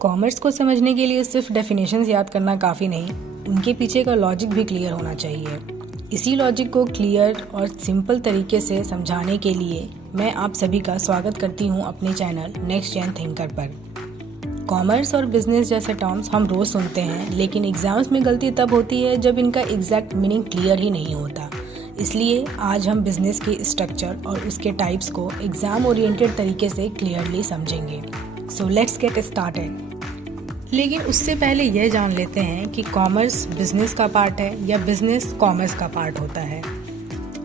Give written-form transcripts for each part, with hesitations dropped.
Commerce को समझने के लिए सिर्फ डेफिनेशंस याद करना काफ़ी नहीं, उनके पीछे का लॉजिक भी क्लियर होना चाहिए। इसी लॉजिक को क्लियर और सिंपल तरीके से समझाने के लिए मैं आप सभी का स्वागत करती हूँ अपने चैनल नेक्स्ट जेन थिंकर पर। कॉमर्स और बिजनेस जैसे टर्म्स हम रोज़ सुनते हैं, लेकिन एग्जाम्स में गलती तब होती है जब इनका एग्जैक्ट मीनिंग क्लियर ही नहीं होता। इसलिए आज हम बिजनेस के स्ट्रक्चर और उसके टाइप्स को एग्जाम ओरिएंटेड तरीके से क्लियरली समझेंगे। So let's get started. लेकिन उससे पहले यह जान लेते हैं कि कॉमर्स बिजनेस का पार्ट है या बिजनेस कॉमर्स का पार्ट होता है।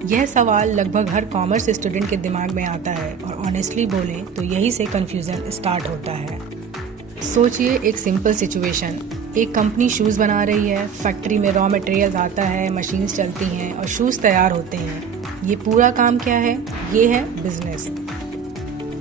यह सवाल लगभग हर कॉमर्स स्टूडेंट के दिमाग में आता है और ऑनेस्टली बोले तो यही से कंफ्यूजन स्टार्ट होता है। सोचिए एक सिंपल सिचुएशन, एक कंपनी शूज़ बना रही है, फैक्ट्री में रॉ मटेरियल्स आता है, मशीन्स चलती हैं और शूज़ तैयार होते हैं। ये पूरा काम क्या है? ये है बिजनेस।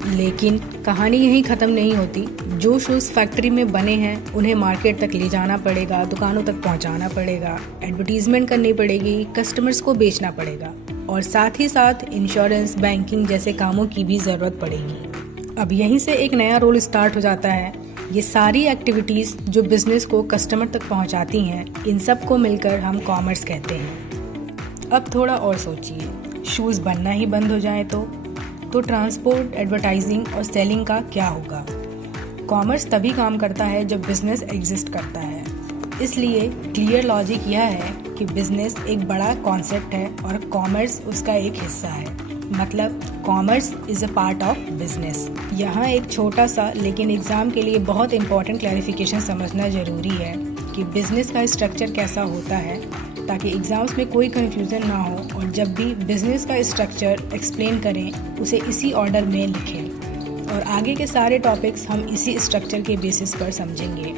लेकिन कहानी यहीं ख़त्म नहीं होती। जो शूज़ फैक्ट्री में बने हैं उन्हें मार्केट तक ले जाना पड़ेगा, दुकानों तक पहुंचाना पड़ेगा, एडवर्टीजमेंट करनी पड़ेगी, कस्टमर्स को बेचना पड़ेगा और साथ ही साथ इंश्योरेंस, बैंकिंग जैसे कामों की भी ज़रूरत पड़ेगी। अब यहीं से एक नया रोल स्टार्ट हो जाता है। ये सारी एक्टिविटीज़ जो बिजनेस को कस्टमर तक पहुंचाती हैं, इन सब को मिलकर हम कॉमर्स कहते हैं। अब थोड़ा और सोचिए, शूज़ बनना ही बंद हो जाए तो ट्रांसपोर्ट, एडवर्टाइजिंग और सेलिंग का क्या होगा? कॉमर्स तभी काम करता है जब बिजनेस एग्जिस्ट करता है। इसलिए क्लियर लॉजिक यह है कि बिजनेस एक बड़ा कॉन्सेप्ट है और कॉमर्स उसका एक हिस्सा है। मतलब commerce is a part of business. यहाँ एक छोटा सा लेकिन एग्ज़ाम के लिए बहुत इंपॉर्टेंट क्लैरिफिकेशन समझना ज़रूरी है कि बिजनेस का स्ट्रक्चर कैसा होता है, ताकि एग्ज़ाम्स में कोई कन्फ्यूज़न ना हो और जब भी बिजनेस का स्ट्रक्चर एक्सप्लेन करें उसे इसी ऑर्डर में लिखें और आगे के सारे टॉपिक्स हम इसी स्ट्रक्चर के बेसिस पर समझेंगे।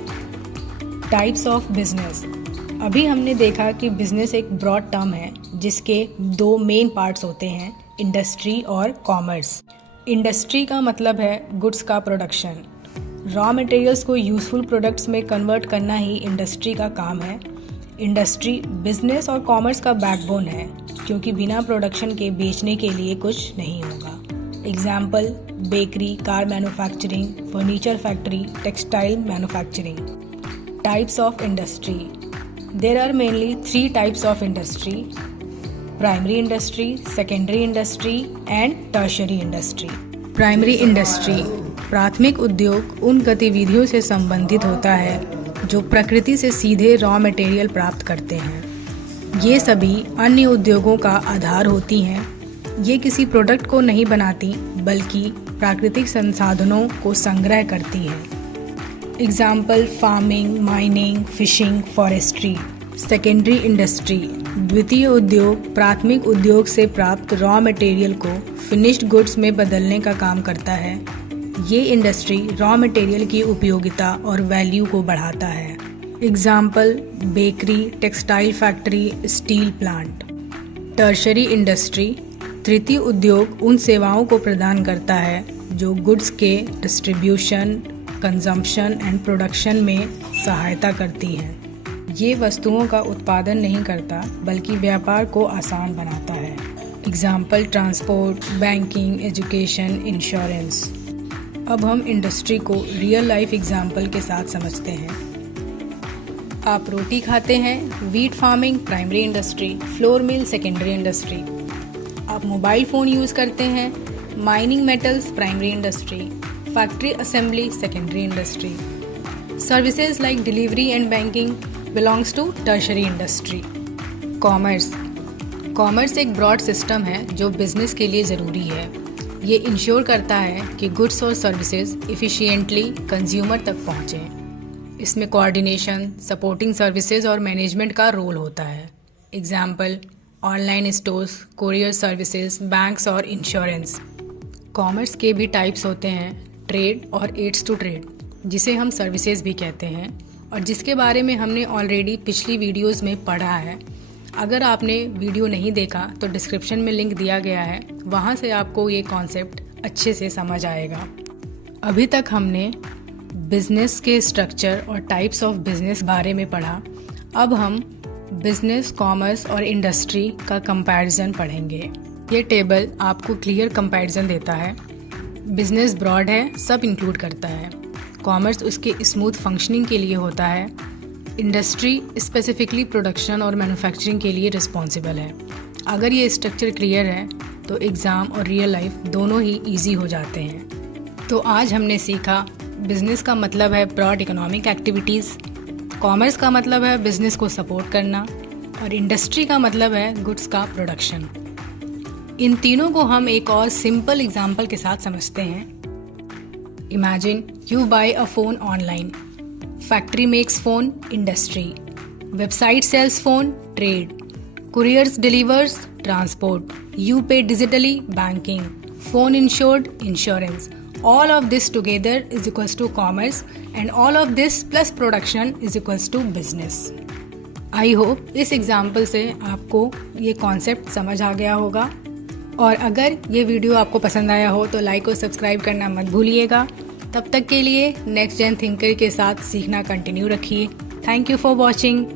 Types of business. अभी हमने देखा कि बिजनेस एक ब्रॉड टर्म है जिसके दो मेन पार्ट्स होते हैं, इंडस्ट्री और कॉमर्स। इंडस्ट्री का मतलब है गुड्स का प्रोडक्शन। रॉ मटेरियल्स को यूजफुल प्रोडक्ट्स में कन्वर्ट करना ही इंडस्ट्री का काम है। इंडस्ट्री बिजनेस और कॉमर्स का बैकबोन है, क्योंकि बिना प्रोडक्शन के बेचने के लिए कुछ नहीं होगा। Example, bakery, car manufacturing, furniture factory, textile manufacturing. Types of industry. There are mainly 3 types of industry: primary industry, secondary industry and tertiary industry. Primary industry प्राथमिक उद्योग उन गतिविधियों से संबंधित होता है जो प्रकृति से सीधे रॉ मटेरियल प्राप्त करते हैं। ये सभी अन्य उद्योगों का आधार होती हैं। ये किसी प्रोडक्ट को नहीं बनाती बल्कि प्राकृतिक संसाधनों को संग्रह करती हैं। Example, farming, mining, fishing, forestry. Secondary industry द्वितीय उद्योग प्राथमिक उद्योग से प्राप्त रॉ मटेरियल को फिनिश्ड गुड्स में बदलने का काम करता है। ये इंडस्ट्री रॉ मटेरियल की उपयोगिता और वैल्यू को बढ़ाता है। Example, bakery, textile factory, steel plant. Tertiary industry तृतीय उद्योग उन सेवाओं को प्रदान करता है जो गुड्स के डिस्ट्रीब्यूशन, कंजम्पशन एंड प्रोडक्शन में सहायता करती हैं। ये वस्तुओं का उत्पादन नहीं करता बल्कि व्यापार को आसान बनाता है। Example, transport, banking, education, insurance. अब हम इंडस्ट्री को रियल लाइफ एग्जाम्पल के साथ समझते हैं। आप रोटी खाते हैं, wheat farming primary industry, flour mill secondary industry. आप मोबाइल फ़ोन यूज़ करते हैं, mining metals primary industry, factory assembly secondary industry. Services like delivery and banking belongs to tertiary industry. Commerce एक ब्रॉड सिस्टम है जो business के लिए ज़रूरी है। ये इंश्योर करता है कि गुड्स और सर्विसेज इफ़िशिएंटली कंज्यूमर तक पहुँचें। इसमें कोऑर्डिनेशन, सपोर्टिंग सर्विसेज और मैनेजमेंट का रोल होता है। Example, online stores, courier services, banks और इंश्योरेंस। कॉमर्स के भी टाइप्स होते हैं, ट्रेड और एड्स टू ट्रेड, जिसे हम सर्विसेज भी कहते हैं और जिसके बारे में हमने ऑलरेडी पिछली वीडियोज़ में पढ़ा है। अगर आपने वीडियो नहीं देखा तो डिस्क्रिप्शन में लिंक दिया गया है, वहाँ से आपको ये कॉन्सेप्ट अच्छे से समझ आएगा। अभी तक हमने बिजनेस के स्ट्रक्चर और टाइप्स ऑफ बिजनेस बारे में पढ़ा। अब हम बिजनेस, कॉमर्स और इंडस्ट्री का कंपैरिजन पढ़ेंगे। ये टेबल आपको क्लियर कंपैरिजन देता है। बिजनेस ब्रॉड है, सब इंक्लूड करता है। कॉमर्स उसके स्मूथ फंक्शनिंग के लिए होता है, इंडस्ट्री स्पेसिफिकली प्रोडक्शन और मैन्युफैक्चरिंग के लिए रिस्पॉन्सिबल है। अगर ये स्ट्रक्चर क्लियर है तो एग्ज़ाम और रियल लाइफ दोनों ही ईजी हो जाते हैं। तो आज हमने सीखा बिज़नेस का मतलब है ब्रॉड इकोनॉमिक एक्टिविटीज़, कॉमर्स का मतलब है बिज़नेस को सपोर्ट करना और इंडस्ट्री का मतलब है गुड्स का प्रोडक्शन। इन तीनों को हम एक और सिंपल एग्जाम्पल के साथ समझते हैं। Imagine you buy a phone online, factory makes phone, industry, website sells phone, trade, couriers delivers, transport, you pay digitally, banking, phone insured, insurance. All of this together is equals to commerce and all of this plus production is equals to business. I hope इस example से आपको ये concept समझ आ गया होगा और अगर ये वीडियो आपको पसंद आया हो तो लाइक और सब्सक्राइब करना मत भूलिएगा। तब तक के लिए नेक्स्ट जेन थिंकर के साथ सीखना कंटिन्यू रखिए। Thank you for watching.